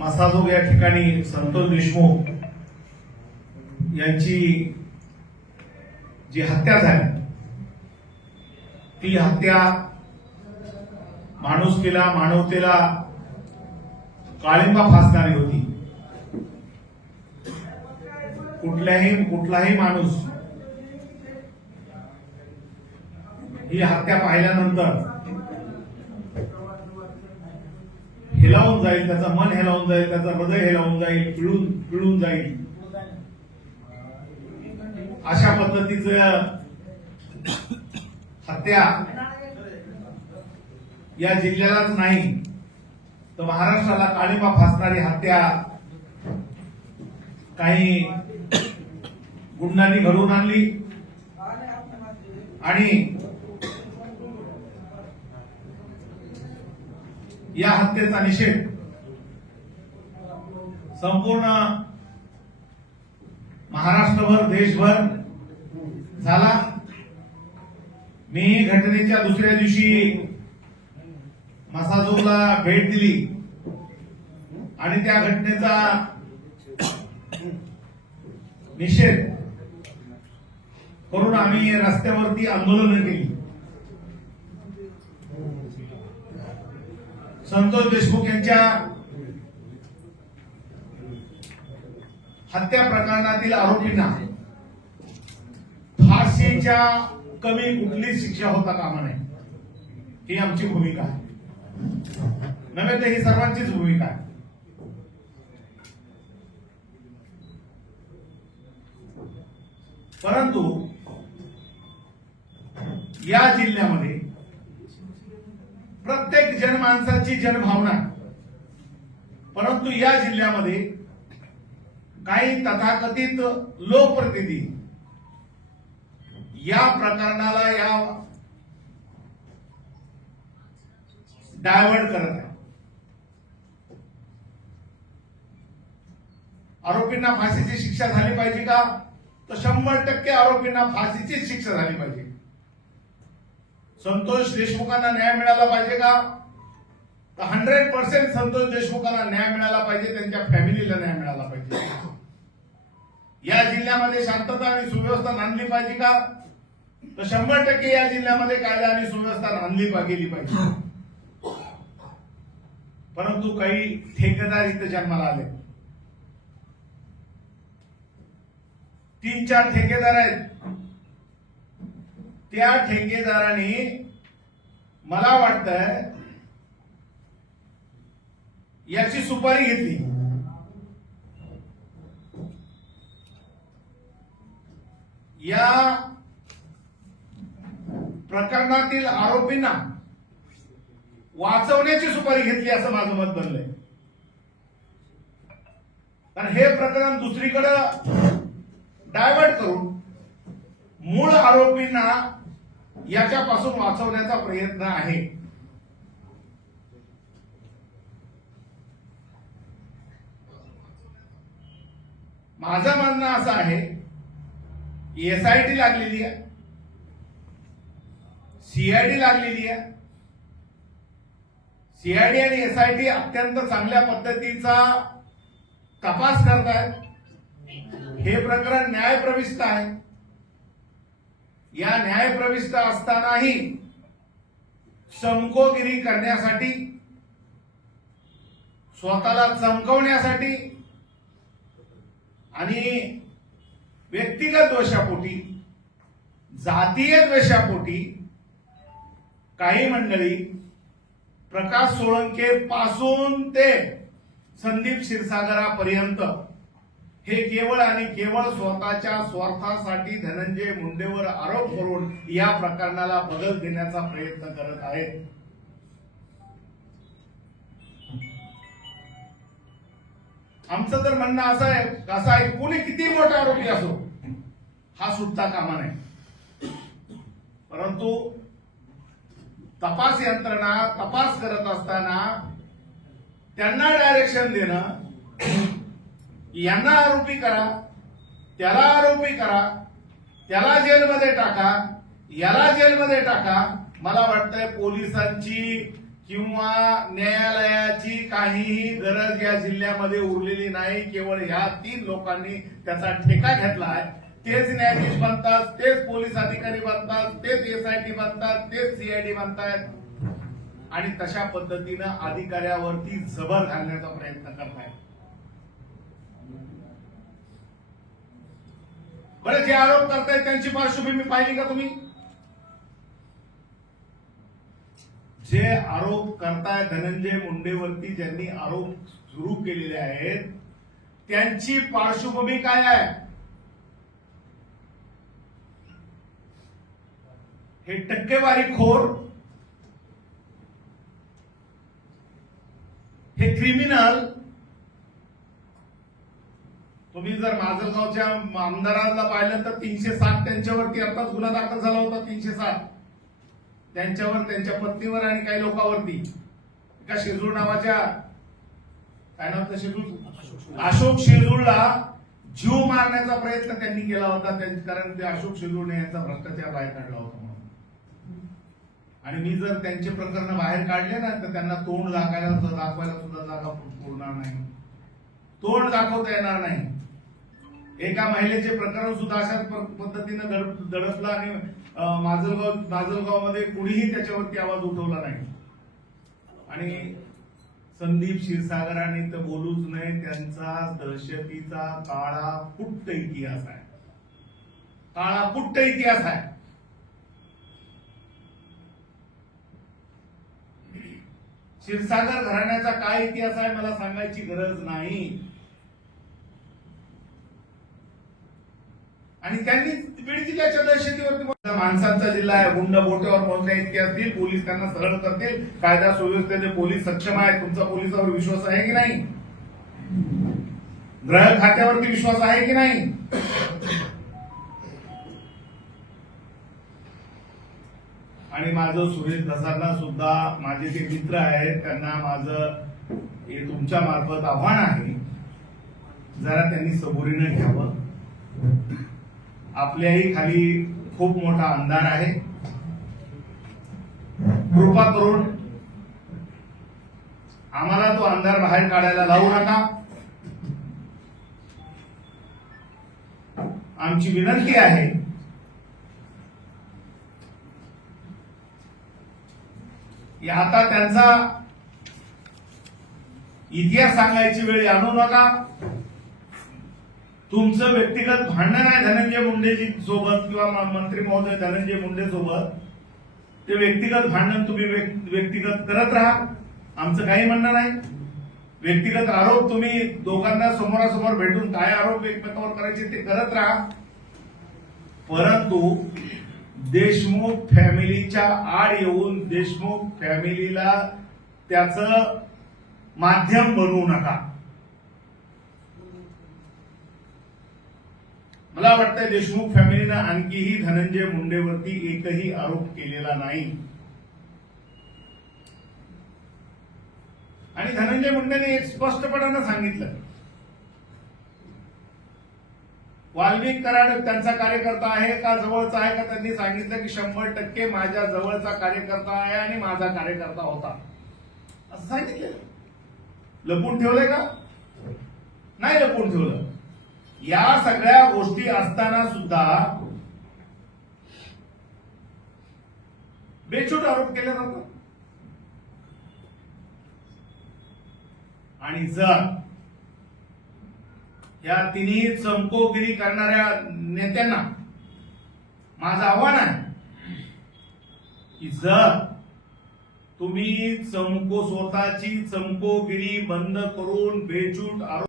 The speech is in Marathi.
मसाजोग या ठिकाणी संतोष देशमुख यांची जी हत्या झाली ती हत्या माणुसकीला मानवतेला काळिंबा फासणारी होती. कुठल्याही कुठलाही माणूस ही हत्या पाहिल्यानंतर हेलावून जाईल त्याचं मन हेलावून जाईल त्याचं हृदय हेलावून जाईल पिळून पिळून जाईल. अशा पद्धतीचं हत्या या जिल्ह्यालाच नाही तर महाराष्ट्राला काळीमा फासणारी हत्या काही गुंडांनी घडवून आणली. आणि या हत्येचा निषेध. संपूर्ण महाराष्ट्रभर देशभर झाला. मी घटनेच्या दुसऱ्या दिवशी मसाजोला भेट दिली. आणि त्या घटनेचा निषेध करून आम्ही रस्त्यावरती आंदोलन केली. संतोष देशमुख यांच्या हत्या प्रकरणातील आरोपींना फाशीच्या कमी कुठलीच शिक्षा होता कामा नये. ही आमची भूमिका आहे. नव्हे तर ही सर्वांचीच भूमिका आहे. परंतु या जिल्ह्यामध्ये प्रत्येक जनमानसाची जनभावना परंतु या जिल्ह्यामध्ये काही तथाकथित लोकप्रतिनिधी या प्रकरणाला या डायव्हर्ट करत आहे आरोपींना फाशीची शिक्षा झाली पाहिजे का? तर शंभर टक्के आरोपींना फाशीचीच शिक्षा झाली पाहिजे. संतोष देशमुखांना न्याय मिळाला पाहिजे का? तर हंड्रेड पर्सेंट संतोष देशमुखांना न्याय मिळाला पाहिजे त्यांच्या फॅमिलीला न्याय मिळाला पाहिजे. या जिल्ह्यामध्ये शांतता आणि सुव्यवस्था नांदली पाहिजे का? तर शंभर टक्के या जिल्ह्यामध्ये कायदा आणि सुव्यवस्था नांदली गेली पाहिजे. परंतु काही ठेकेदार इथे जन्माला आले. तीन चार ठेकेदार आहेत. त्या ठेकेदारांनी मला वाटतंय याची सुपारी घेतली. या प्रकरणातील आरोपींना वाचवण्याची सुपारी घेतली असं माझं मत बनलंय. कारण हे प्रकरण दुसरीकडं डायव्हर्ट करून मूळ आरोपींना याच्यापासून वाचवण्याचा प्रयत्न आहे. माझं म्हणणं असं आहे एसआयटी लागलेली आहे सीआयडी लागलेली आहे. सीआयडी आणि एसआयटी अत्यंत चांगल्या पद्धतीचा तपास करतायत. हे प्रकरण न्यायप्रविष्ट आहे. या न्यायप्रविष्ट असतानाही चमकोगिरी करण्यासाठी स्वतःला चमकवण्यासाठी आणि व्यक्तिगत द्वेषापोटी जातीय द्वेषापोटी काही मंडळी प्रकाश सोळंके पासून ते संदीप क्षीरसागरापर्यंत हे केवळ आणि केवळ स्वतःच्या स्वार्थासाठी धनंजय मुंडेवर आरोप करून या प्रकरणाला बदल देण्याचा प्रयत्न करत आहेत. आमचं तर म्हणणं असं आहे असं आहे कोणी किती मोठा आरोपी असो हा सुटता कामा नाही परंतु तपास यंत्रणा तपास करत असताना त्यांना डायरेक्शन देणं यांना आरोपी करा त्याला आरोपी करा त्याला जेलमध्ये टाका याला जेलमध्ये टाका. मला वाटतंय पोलिसांची किंवा न्यायालयाची काहीही गरज या जिल्ह्यामध्ये उरलेली नाही. केवळ ह्या तीन लोकांनी त्याचा ठेका घेतला आहे. तेच न्यायाधीश बनतात तेच पोलीस अधिकारी बनतात तेच एसआयटी बनतात तेच सीआयडी बनतायत. आणि तशा पद्धतीनं अधिकाऱ्यावरती जबर घालण्याचा प्रयत्न करतायत. बरं जे आरोप करतायत त्यांची पार्श्वभूमी पाहिली का तुम्ही? जे आरोप करताय धनंजय मुंडेवरती ज्यांनी आरोप सुरू केलेले आहेत त्यांची पार्श्वभूमी काय आहे? हे टक्केवारी खोर हे क्रिमिनल तुम्ही जर माजलगावच्या आमदारांना पाहिलं तर तीनशे सात त्यांच्यावरती आताच गुन्हा दाखल झाला होता तीनशे सात त्यांच्यावर त्यांच्या पत्नीवर आणि काही लोकांवरती. एका शेजूळ नावाच्या काय नाव होतं शेजूळ अशोक शेजूळला जीव मारण्याचा प्रयत्न त्यांनी केला होता त्यां- कारण ते अशोक शेजूळने यांचा भ्रष्टाचार बाहेर काढला होता म्हणून. आणि मी जर त्यांचे प्रकरण बाहेर काढले ना तर त्यांना तोंड दाखवायला दाखवायला सुद्धा जागा पुरणार नाही. तोंड दाखवता येणार नाही. एका महिलेचे प्रकरण सुद्धा अशाच पद्धतीनं दडपलं आणि माजलगाव माजलगावमध्ये कुणीही त्याच्यावरती आवाज उठवला नाही. आणि संदीप क्षीरसागरांनी तर बोलूच नये त्यांचा दहशतीचा काळा पुट्ट इतिहास आहे. काळा पुट्ट इतिहास आहे. क्षीरसागर घराण्याचा काय इतिहास आहे मला सांगायची गरज नाही. आणि त्यांनी बीड जिल्ह्याच्या दहशतीवरती माणसांचा जिल्हा आहे गुंड बोट्यावर पोहोचण्या इतके असतील पोलीस त्यांना सरळ करतील. कायदा सुव्यवस्थेचे पोलीस सक्षम आहे तुमचा पोलिसावर विश्वास आहे की नाही? ग्रह खात्यावरती विश्वास आहे की नाही? आणि माझं सुरेश धसांना सुद्धा माझे जे मित्र आहेत त्यांना माझं हे तुमच्या मार्फत आव्हान आहे. जरा त्यांनी सबुरीनं घ्यावं. आपल्याही खाली खूप मोठा अंधार आहे. कृपा करून आम्हाला तो अंधार बाहेर काढायला लावू नका. आमची विनंती आहे की आता त्यांचा इतिहास सांगायची वेळ आणू नका. तुमचं व्यक्तिगत भांडण आहे धनंजय मुंडेजी सोबत किंवा म- मंत्री महोदय धनंजय मुंडे सोबत ते व्यक्तिगत भांडण तुम्ही व्यक्तिगत करत राहा. आमचं काही म्हणणं नाही. व्यक्तिगत आरोप तुम्ही दोघांना समोरासमोर भेटून काय आरोप एकमेकांवर करायचे ते करत राहा. परंतु देशमुख फॅमिलीच्या आड येऊन देशमुख फॅमिलीला त्याचं माध्यम बनवू नका. मला वाटतं देशमुख फॅमिलीनं आणखीही धनंजय मुंडेवरती एकही आरोप केलेला नाही. आणि धनंजय मुंडेने एक स्पष्टपणानं सांगितलं. वाल्मिक कराड त्यांचा कार्यकर्ता आहे का जवळचा आहे का त्यांनी सांगितलं की शंभर टक्के माझ्या जवळचा कार्यकर्ता आहे आणि माझा कार्यकर्ता होता. असं सांगितलं. लपून ठेवलंय का? नाही लपून ठेवलं. या सगळ्या गोष्टी असताना सुद्धा बेछूट आरोप केले जातो आणि जर या तिन्ही चमकोगिरी करणाऱ्या नेत्यांना माझं आव्हान आहे की जर तुम्ही चमको स्वतःची चमकोगिरी बंद करून बेचूट आरोप